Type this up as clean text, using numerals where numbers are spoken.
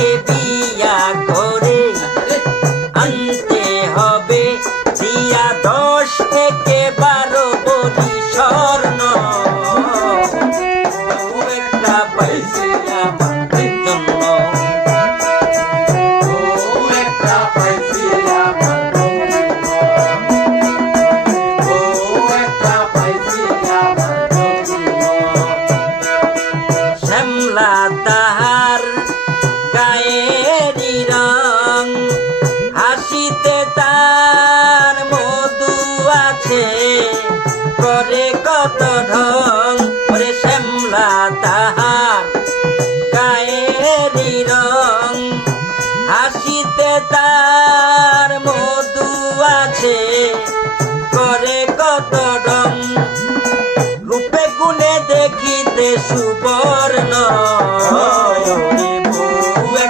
তাকে বিয়া করে আনতে হবে দিয়া 10 থেকে 12 বড়ি স্বর্ণ। একটা পাইছি আমার জন্য, একটা পাইছি আমার জন্য, একটা পাইছি আমার জন্য। শ্যামলা তাহার গায়েরই রং, হাসিতে তার মধু আছে, করে কত ঢং। ওরে শ্যামলা তাহার গায়েরই রং, হাসিতে তার মধু আছে, করে কত ঢং। রূপে গুণে দেখিতে সুবর্ণ,